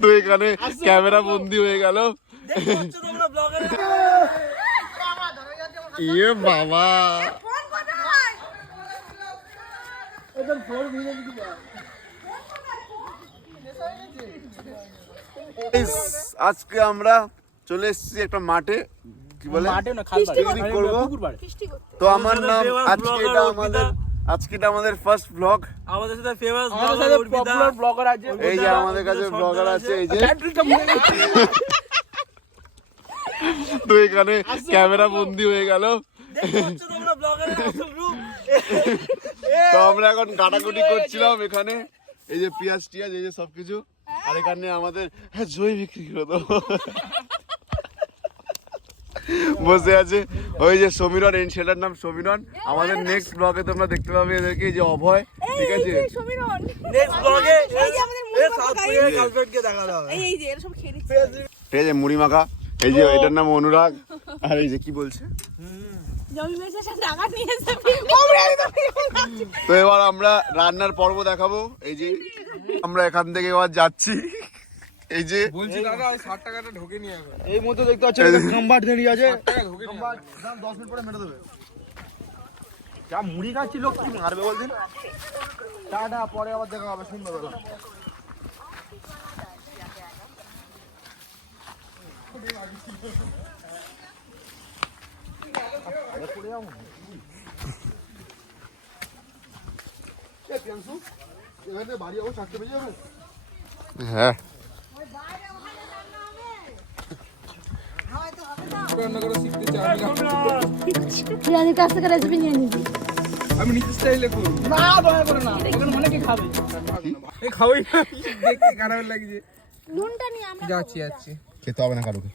তো এখানে ক্যামেরা বন্দি হয়ে গেল। ইয়ে বাবা, আজকে আমরা চলে এসেছি একটা মাঠে, কি বলে পিকনিক করবো। তো আমার নাম আজকে এটা আমাদের ফার্স্ট ব্লগ। আমাদের সাথে ফেমাস ব্লগার আছে, এই যে আমাদের কাছে ব্লগার আছে, এই যে। তো এখানে ক্যামেরা বন্দি হয়ে গেল। তো আমরা এখন কাটাকুটি করছিলাম এখানে, এই যে পেঁয়াজ টিয়াজ, এই যে সবকিছু। আর এখানে আমাদের জয় বিক্রি করে দেবো বসে আছে ওই যে সমীরন, এই ছেলেটার নাম সমীরন। আমাদের নেক্সট ব্লগে তোমরা দেখতে পাবে এদেরকে, যে অভয়, ঠিক আছে? নেক্সট ব্লগে এই সাউথ কোরিয়ার গার্লফ্রেন্ডকে দেখা দাও। এই যে এরা সব খেয়ে দিচ্ছে। ঠিক আছে, মুড়ি মাখা। এই যে এটার নাম অনুরাগ। আর এই যে কি বলছে, তো এবার আমরা রান্নার পর্ব দেখাবো। এই যে আমরা এখান থেকে এবার যাচ্ছি, এই যে বলছি দাদা ওই 60 টাকাটা ঢোকে নিয়ে এখন। এই মতো দেখতে পাচ্ছেন কম্বাট দেরি আছে। 60 টাকা ঢোকে নিয়ে। দাম 10 মিনিট পরে মেরে দেবে। যা মুড়ি খাচ্ছি লোক কি মারবে বলদিন। টাটা, পরে আবার দেখা হবে সুন্দরবন। হ্যাঁ, রান্না করা শিখতে চাই আমি। বিরিয়ানির কাছ থেকে রেসিপি নিয়ে নিবি। আমি নিজে স্টাইলে করব। না দয়া করে না, এখন মনে কি খাবে? এই খাওয়াই না, দেখতে খারাপ লাগছে। নুনটা নিয়ে আমরা যাচ্ছি যাচ্ছি। খেতে হবে না কারোকে।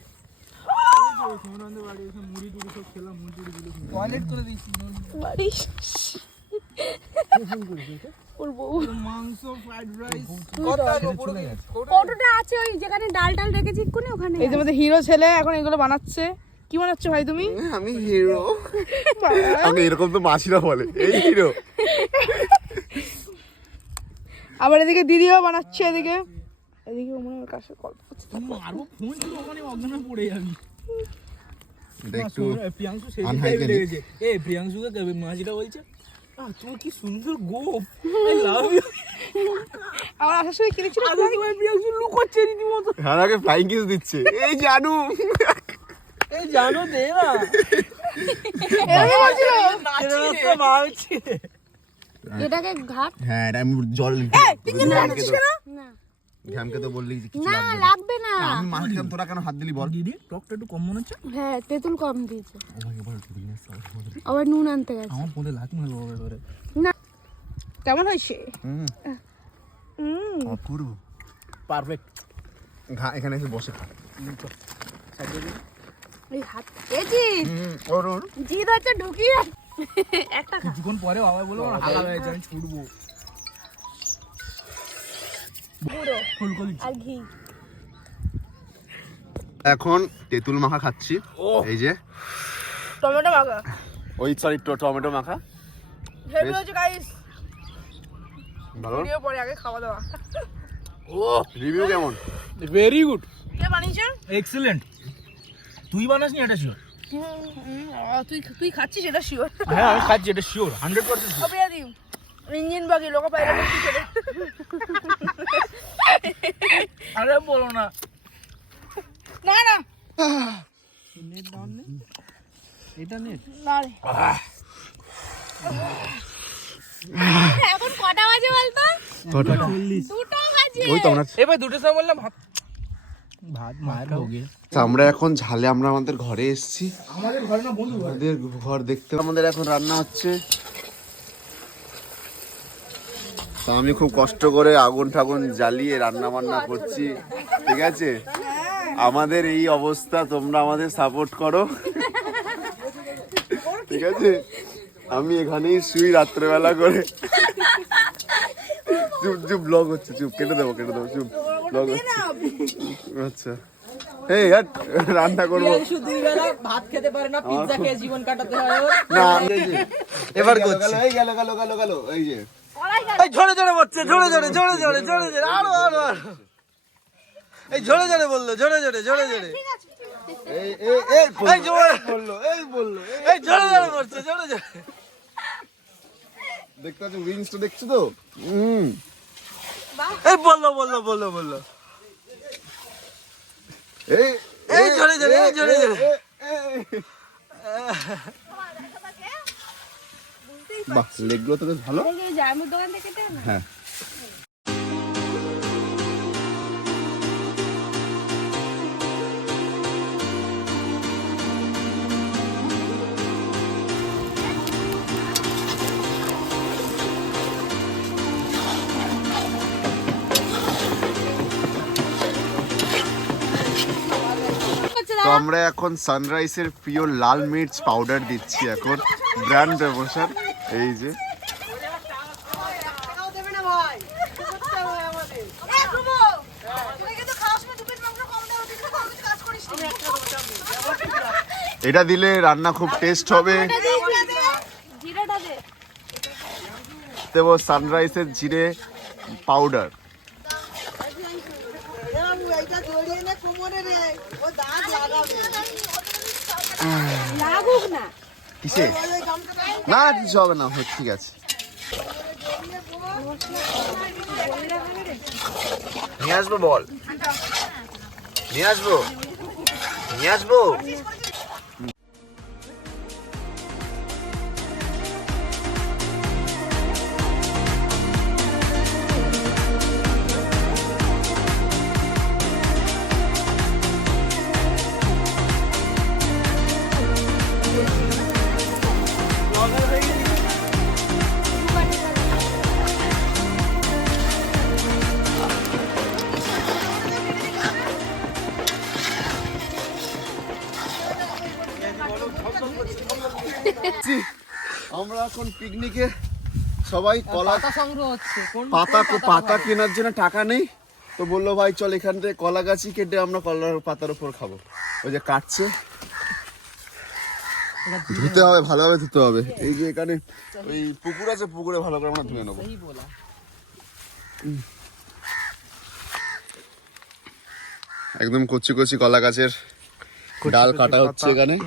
সোমনাথের বাড়ি এসে মুড়ি টুড়ি সব খেলাম, মুড়ি টুড়ি দিল। টয়লেট করে দিয়েছি। বাড়ি ওর বউ মাংস, ফ্রাইড রাইস। ফটোটা আছে ওই যেখানে ডাল ডাল রেখেছি কোনে ওখানে। এই যে আমাদের হিরো ছেলে এখন এগুলো বানাচ্ছে। কি বানাচ্ছ ভাই তুমি? আমি হিরো। আমি এরকম তো মাসিরা বলে, এই হিরো। আবার এদিকে দিদিও বানাচ্ছে, এদিকে মনে হয় কাছে গল্প করছে। মারবো ফোন ছিল ওখানে, অজ্ঞান হয়ে পড়ে যাবি। একটু প্রিয়াংশু সেই unhygienic। লেগেছে। এই প্রিয়াংশুকে মাঝিটা বলছে, তুমি কি সুন্দর গোপ, আই লাভ ইউ। আমার আসার সময় কিনেছিল, প্রিয়াংশু লুকোচ্ছে রীতিমতো। হ্যাঁ, আগে ফ্লাইং কিস দিচ্ছে, এই জানু। এই জানো দে না, নাচছে মারছে। এটাকে ঘাট হ্যাঁ, এটা আমি জল না ঘ্যামকে তো বললি যে কিছু না লাগবে না। লাগবে না। আমি মাছ খেলাম, তোরা কেন হাত দিলি বল? দিদি টকটা একটু কম মনে হচ্ছে। হ্যাঁ তেঁতুল কম দিয়েছে, আমাকে বল তুই নিয়ে আসতে হবে। আবার নুন আনতে গেছে। আমার ফোনে লাত মারবো এবারে। না কেমন হয়েছে? অপূর্ব, পারফেক্ট। এখানে এসে বসে খা। এই হাত এজি অরুণ জিদ হচ্ছে ঢুকিয়ে একটা খা। কিছুক্ষণ পরে বাবা বলবো হাগা হয়েছে, আমি ছুটবো। ফুলকলি আর ঘি এখন তেঁতুল মাখা খাচ্ছি। এই যে টমেটো মাখা ওই সরি টমেটো মাখা। হেভি হয়েছে গাইস। ভালো, ভিডিও পরে আগে খাওয়া দাওয়া। ও রিভিউ কেমন? ভেরি গুড, কে বানিয়েছে? এক্সিলেন্ট। তুই বানাসনি এটা শিওর? তুই খাচ্ছিস এটা শিওর? হ্যাঁ আমি খাচ্ছি এটা শিওর, 100% শিওর। অবিয়া দিও ইঞ্জিন বাকি লোক পাইলে কি করে? আরে বলো না। না না নেট ডাউন নে, এটা নেট না রে। এখন কটা বাজে বলতো? কটা? 2টা বাজে। ওই তো আমরা এবার দুটো সময় বললাম ভাত মায়ের হোগে। আমরা এখন ঝালে আমরা আমাদের ঘরে এসেছি। আমাদের ঘরে না বন্ধু ঘরে। আমাদের ঘর দেখতে আমাদের এখন রান্না হচ্ছে। তো আমি খুব কষ্ট করে আগুন ঠাগুন জ্বালিয়ে রান্না বান্না করছি, ঠিক আছে? আমাদের এই অবস্থা, তোমরা আমাদের সাপোর্ট করো, ঠিক আছে? আমি এখানেই শুই রাত্রেবেলা করে। চুপ চুপ, ব্লগ হচ্ছে, চুপ, কেটে দেবো চুপ, ব্লগ হচ্ছে। আচ্ছা, এই রান্না করবো ভাত খেতে পারে না, পিৎজা খেয়ে জীবন কাটাতে হয়। না। এবার করছি, এই গেল, এই যে এই ঝরে ঝরে পড়ছে, ঝরে ঝরে ঝরে ঝরে ঝরে ঝরে, আরো আরো আরো। এই ঝরে ঝরে বললো, ঝরে ঝরে ঝরে ঝরে। এই এই এই এই ঝরে বললো, এই বললো। এই ঝরে ঝরে পড়ছে, ঝরে ঝরে। দেখতে পাচ্ছ উইংসটা দেখছো তো? এই বললো বললো বললো বললো। এই এই ঝরে ঝরে, এই ঝরে ঝরে। বাহ, লেগগুলো তো বেশ ভালো। জামুর দোকান থেকে কেটে আনো? হ্যাঁ। তো আমরা এখন সানরাইজের প্রিয় লাল মির্চ পাউডার দিচ্ছি এখন, ব্র্যান্ড ব্যবসার। এই যে এটা দিলে রান্না খুব টেস্ট হবে। জিরাটা দে। দেবো সানরাইজের জিরে পাউডার। লাগুক না। কিসে? না কিছু হবে না, ঠিক আছে। নিয়ে আসবো বল, নিয়ে আসবো, নিয়ে আসবো। আমরা এখন পিকনিকে সবাই কলা পাতা সংগ্রহ হচ্ছে। কোন পাতা কেনার জন্য টাকা নেই, তো বললো ভাই চল এখান থেকে কলা গাছই কেটে আমরা কলার পাতার উপর খাবো। ওই যে কাটছে, ধুতে হবে, ভালোভাবে ধুতে হবে। এই যে এখানে ওই পুকুর আছে, পুকুরে ভালো করে আমরা ধুয়ে নেবো। এই বলা একদম কচি কচি কলা গাছের ডাল কাটা হচ্ছে এখানে।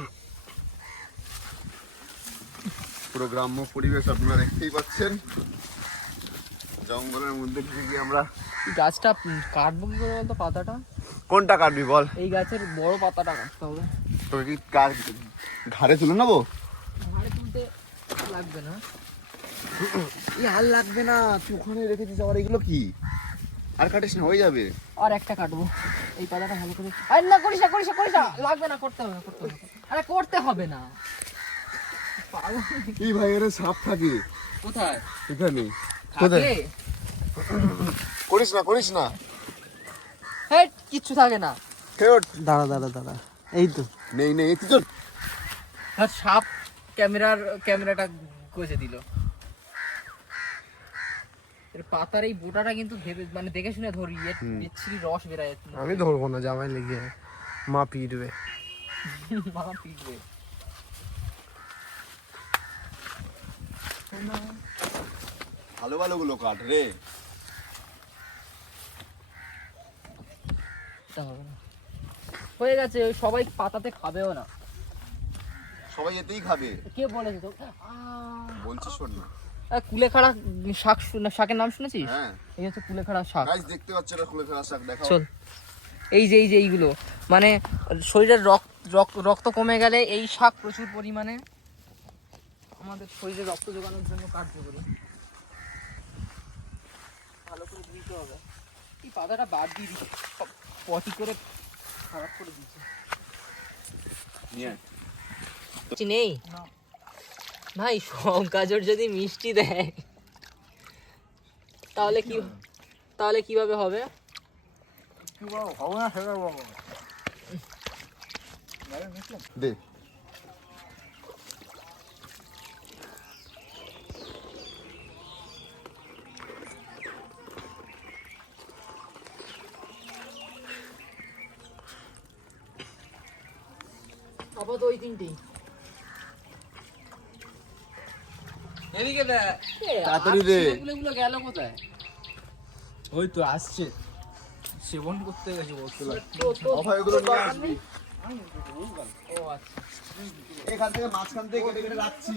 পুরো গ্রাম্য পরিবেশ আপনারা দেখতেই পাচ্ছেন, জঙ্গলের মধ্যে ঢুকে আমরা। এই গাছটা কাটবো কি করে বলতো? পাতাটা কোনটা কাটবি বল? এই গাছের বড় পাতাটা কাটতে হবে। তোকে কি ঘাড়ে তুলে নেবো? ঘাড়ে তুলতে লাগবে না। আর লাগবে না, তুই ওখানে রেখেছিস। আবার এগুলো কি? আর কাটিস না, হয়ে যাবে। আর একটা কাটবো, এই পাতাটা ভালো করে। আরে না, করিস না করিস না করিস না, লাগবে না, করতে হবে না, করতে হবে না। আরে করতে হবে না। কি ভাই, এর সাপ থাকে কোথায়? এখানে। থাকে? করিস না, করিস না। হেই, কিচ্ছু থাকে না। খেয়ে ওঠ। দাঁড়া দাঁড়া দাঁড়া, এই তো নেই নেই, তুই চল। সাপ ক্যামেরাটা গজে দিল। এর পাতার এই বোটাটা কিন্তু ভেবে মানে দেখে শুনে ধরি, এর বিচ্ছিরি রস বেরায়। আমি ধরবো না, জামাই লেগে মা পিটবে। মা পিটবে। ভালো ভালো গুলো কাট রে। এটা হবে না। হয়ে গেছে, ওই সবাই পাতাতে খাবেও না। সবাই এতেই খাবে কে বলেছে তো? বলছিস, শোন না। কুলেখাড়া শাক, শাকের নাম শুনেছিস? হ্যাঁ এই হচ্ছে কুলেখাড়া শাক। গাইস দেখতে পাচ্ছ, এটা কুলেখাড়া শাক। দেখাও। চল, এই যে এইগুলো মানে শরীরের রক্ত কমে গেলে এই শাক প্রচুর পরিমাণে আমাদের শরীরে রক্ত যোগানোর জন্য কার্যকরী। ভালো করে ধুইতে হবে। এই পাতাটা বাদ দিয়ে দিচ্ছি, পটি করে খারাপ করে দিচ্ছি। কিছু নেই ভাই, সব গাজর যদি মিষ্টি দেয় তাহলে কিভাবে হবে? দে। আপাতত ওই তিনটেই। এদিকে দেখ তাড়াতাড়ি দে। এগুলো গেল কোথায়? ওই তো আসছে সেবন করতে গেছে বসলো অভয়গুলো নিয়ে আসবি ও আচ্ছা এখান থেকে মাঝখান থেকে কেটে কেটে রাখছি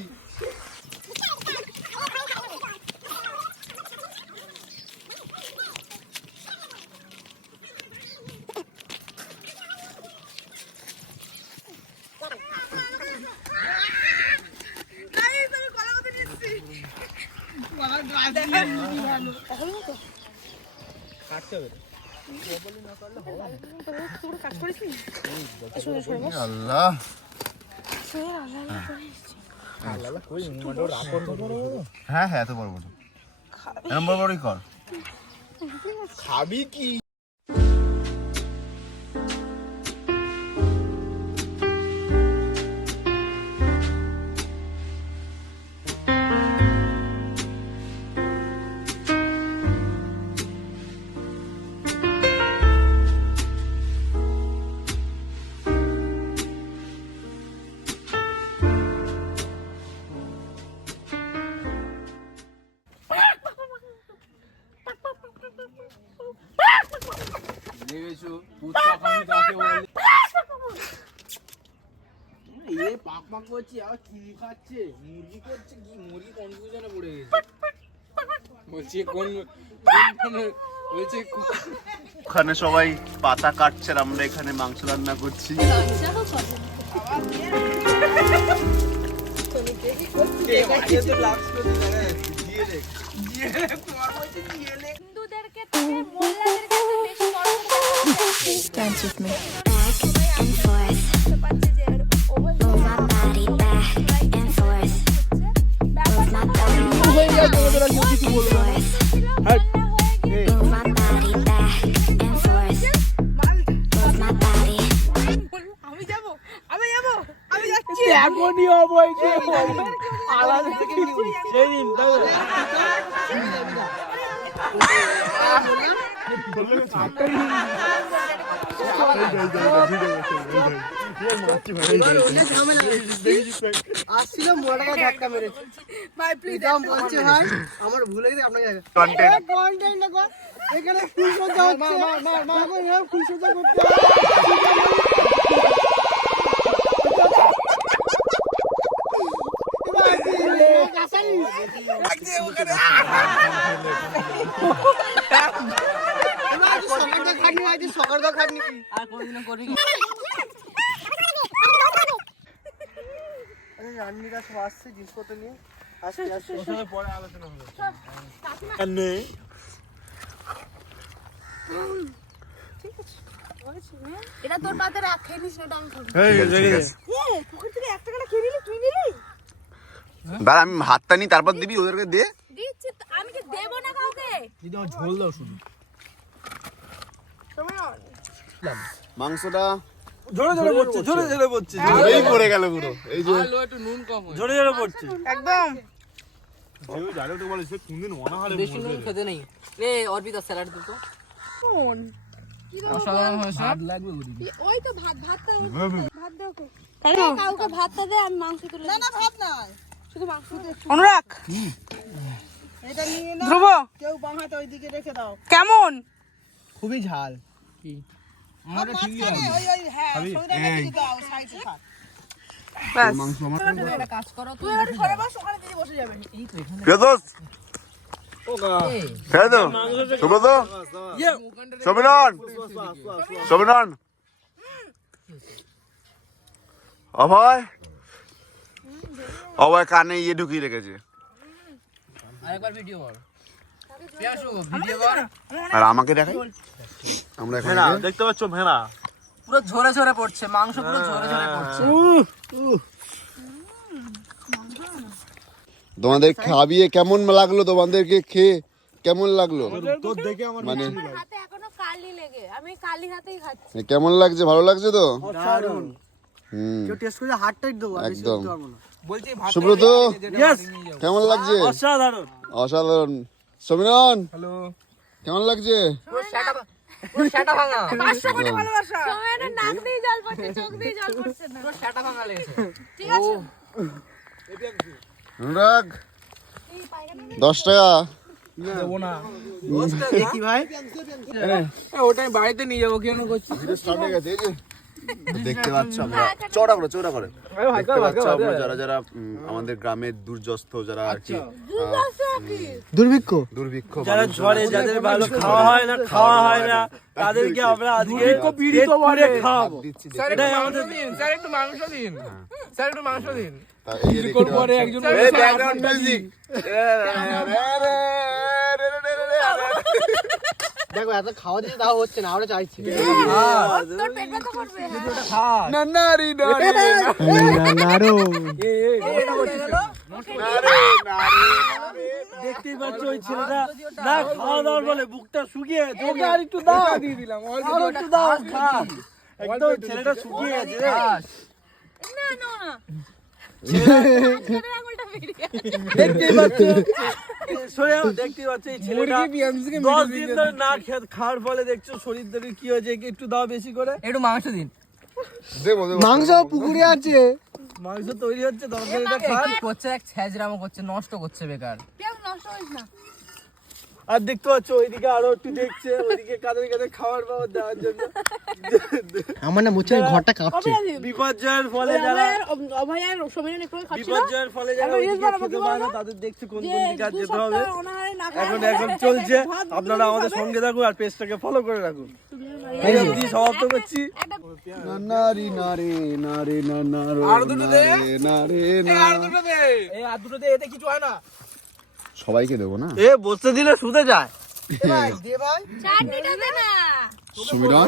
আল্লাহ হ্যাঁ হ্যাঁ এত বড় বড় এরম বড় বড়ই কর খাবি কি দেখেছো পুচকা খাবি কাকে বলে এ পাক পাক করছে আর কি খাচ্ছে মুরগি করছে কি মুরগি কনফিউশনে পড়ে গেছে বলছে কোন বলছে ওখানে সবাই পাতা কাটছে আর আমরা এখানে মাংস রান্না করছি। হিন্দুদেরকে থেকে মোল্লাদেরকে বেশি Dance with me. পাচ্ছে যে Move my body back and forth. Move my body back and forth. Move my body back and forth. Move my body. আমি যাব আমি যাচ্ছি এখনই অবয় কে আলাদা থেকে সেই দিন আসছিল মোড়াটা ধাক্কা মেরেছে ভাই প্লিজ বলছে ভাই আমার ভুলে গেছে আপনাকে কন্টেন্ট কন্টেন্ট দেখো এখানে ফুল সজ্জা হচ্ছে দেখো এরা ফুল সজ্জা করতে আর কোনদিন করি রান্নিরা সব আসছে জিনিসপত্র নিয়ে পরে আলোচনা হবে এটা তোর পাতে রাখ খেয়ে নিস না আমি খাবো পুকুর থেকে 1 টাকাটা খেয়ে নিলি তুই নিলি দাঁড়া আমি হাতটা নিই তারপর দিবি ওদেরকে দে। দিচ্ছি তো, আমি কি দেব না কাউকে দিদি আমার ঝোল দাও শুধু মাংসটা জোরে জোরে পড়ছে জোরে জোরে পড়ছে এই পড়ে গেল পুরো এই যে আলো একটু নুন কম হয় জোরে জোরে পড়ছে একদম যেও জানো তো বলে সে কোনদিন অনাহারে বেশি নুন খেতে নেই রে অর্পিতা স্যালাড দিতো কোন অসাধারণ হয়েছে স্বাদ লাগবে ওদিকে ওই তো ভাতটা ভাত দাও ওকে কাউকে ভাতটা দে আমি মাংস তুলে না ভাত না শুধু মাংস দে অনুরাগ এটা নিয়ে না ধ্রুব কেউ বাঁ হাতে ওইদিকে রেখে দাও কেমন খুবই ঝাল কি আমাদের ঠিকই হবে ওই হ্যাঁ সঙ্গে দিকে দাও সাইডে থাক ব্যাস একটা কাজ করো তুই একটু সরে বস ওখানে দিদি বসে যাবে প্রিয়দোষ ছেড়ে দাও সুব্রত সমীরন সমীরন অভয় অভয় কানে ইয়ে ঢুকিয়ে রেখেছে আরেকবার ভিডিও কর পিয়াসু ভিডিও কর আর আমাকে দেখাই আমরা এখানে দেখতে পাচ্ছ ভেড়া পুরো ঝরে ঝরে পড়ছে মাংস পুরো ঝরে ঝরে পড়ছে তোমাদের খাবিয়ে কেমন লাগলো তোমাদেরকে খেয়ে কেমন লাগলো তোর দেখে আমার মানে হাতে এখনো কালি লেগে আমি কালি হাতেই খাচ্ছি কেমন লাগছে ভালো লাগছে তো দারুণ হুম টেস্ট করে হাতটাই দেবো একদম বলছি সুব্রত কেমন লাগছে অসাধারণ অসাধারণ সমীরন হ্যালো কেমন লাগছে পুরো শাটা ভাঙা 500 কোটি ভালোবাসা সময়ের নাক দিয়ে জল পড়ছে চোখ দিয়ে জল পড়ছে না পুরো শাটা ভাঙা লেগেছে ঠিক আছে অনুরাগ 10 টাকা দেবো না কি ভাই ওটা আমি বাড়িতে নিয়ে যাবো কেন করছি স্টার্ট হয়ে গেছে এই যে দেখতে পাচ্ছ আমরা চড়া করে দেখতে পাচ্ছ আমরা যারা যারা আমাদের গ্রামের দুর্যস্ত যারা আর কি দুর্ভিক্ষ যারা ঝড়ে যাদের ভালো খাওয়া হয় না তাদেরকে আমরা আজকে পীড়িত বলে খাওয়াবো এটাই আমাদের স্যার একটু মাংস দিন স্যার একটু মাংস দিন পরে একজন ব্যাকগ্রাউন্ড মিউজিক দেখো এত খাওয়া দিতে তাও হচ্ছে না আমরা চাইছি তোর পেট ব্যথা করবে নারি দেখতেই পাচ্ছ ওই ছেলেটা না খাওয়া দাওয়ার বলে বুকটা শুকিয়ে গেছে আর একটু দাও দিয়ে দিলাম আর একটু দাও খা একদম ছেলেটা শুকিয়ে গেছে রে না আঙুলটা বেরিয়ে দেখতেই পাচ্ছ সোয়া দেখতেই পাচ্ছ এই ছেলেটা 10 দিন ধরে না খাওয়ার ফলে দেখছো শরীর ধরে কি হয়েছে একটু দাও বেশি করে একটু মাংস দিন। মাংস পুকুরে আছে মাংস তৈরি হচ্ছে তরকারিটা খান করছে এক ছ্যাজরামো করছে, নষ্ট করছে বেকার। পেঁয়াজ নষ্ট হইস না আর দেখতে পাচ্ছ ওইদিকে আরো একটু দেখছে ওইদিকে কাদের খাবার পাওয়ার দেওয়ার জন্য আমার না মুছে ঘরটা কাঁপছে বিপর্যয়ের ফলে যারা অভয়ার সম্মেলন একটু খাচ্ছিল বিপর্যয়ের ফলে যারা ওইদিকে খেতে পারে না তাদের দেখছে কোন কোন দিকে আর যেতে হবে এখন চলছে আপনারা আমাদের সঙ্গে থাকুন আর পেজটাকে ফলো করে রাখুন এই অবধি সমাপ্ত করছি নারি নারে নারে নারে আর দুটো দে নারে আর দুটো দে এই আর দুটো দিয়ে এতে কিছু হয় না সবাইকে দেবো না এ বসতে দিলে শুতে যায় চাটনিটা দে না সুমিরন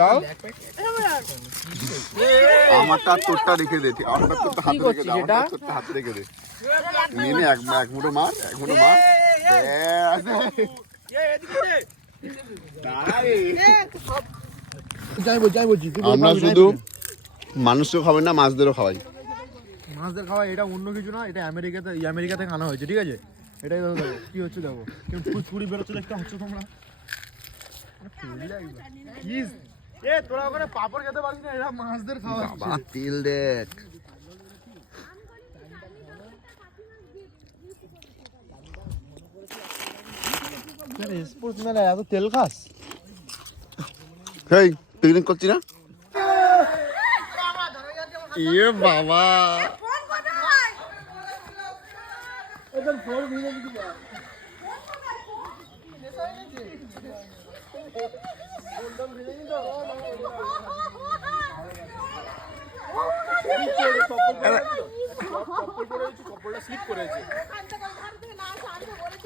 দাও আমারটা তোরটা রেখে দে আমারটা তোরটা হাতে রেখে দে আমারটা তোরটা হাতে রেখে দে নিয়ে নে এক মুঠো মার আমরা শুধু মানুষও খাবেন না মাছদেরও খাওয়াই মাছদের খাওয়া এটা অন্য কিছু না এটা আমেরিকা থেকে আনা হয়েছে ঠিক আছে এটাই কি হচ্ছে দেখো কেউ ছুরি বেরোচ্ছে দেখতে হচ্ছে তোমরা তোরা ওখানে পাপড় খেতে পারবি না এরা মাছদের খাওয়া বাবা তেল দেখ স্পোর্টস মেলা এত তেল খাস হেই পিকনিক করছি না ইয়ে বাবা ফোন কোথায় ওদের ফোন ভিজে দিতে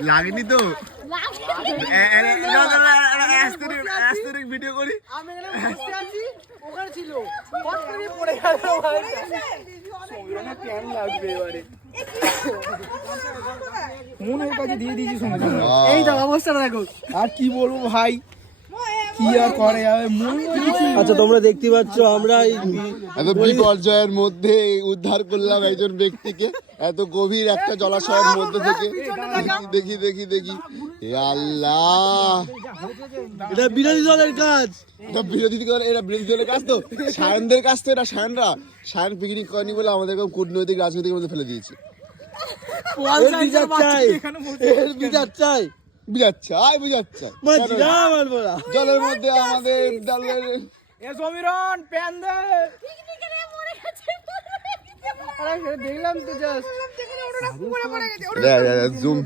লাগেনি তো ভিডিও করি আমি এখানে বসে আছি ওখানে ছিল ফট করে পড়ে গেল প্যান লাগবে এবারে মনের কাছে দিয়ে দিয়েছি সঙ্গে এই তো অবস্থাটা দেখো আর কি বলবো ভাই কি আর করে যাবে আচ্ছা তোমরা দেখতে পাচ্ছ আমরা এত বিপর্যয়ের মধ্যে উদ্ধার করলাম একজন ব্যক্তিকে এত গভীর একটা জলাশয়ের মধ্যে থেকে দেখি এ আল্লাহ এটা বিরোধী দলের কাজ এটা বিরোধী দলের কাজ তো সায়নদের কাজ তো এটা সায়ন পিকনিক করেনি বলে আমাদেরকে কূটনৈতিক রাজনৈতিক মধ্যে ফেলে দিয়েছে বিচার চাই জলের মধ্যে আমাদের দলের সমীরন প্যান দে পিকনিকে মরে গেছে দেখলাম তো জাস্ট জুম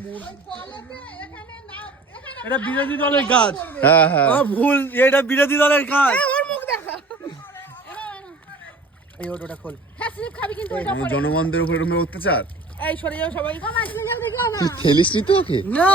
এটা বিরোধী দলের কাজ হ্যাঁ ভুল এটা বিরোধী দলের কাজ ওর মুখ দেখা এই ওটা খোল হ্যাঁ স্লিপ খাবি কিন্তু ওটা পরে জনগণদের উপর এরকম অত্যাচার এই সরে যাও সবাই তুই খেলিস নি তো ওকে না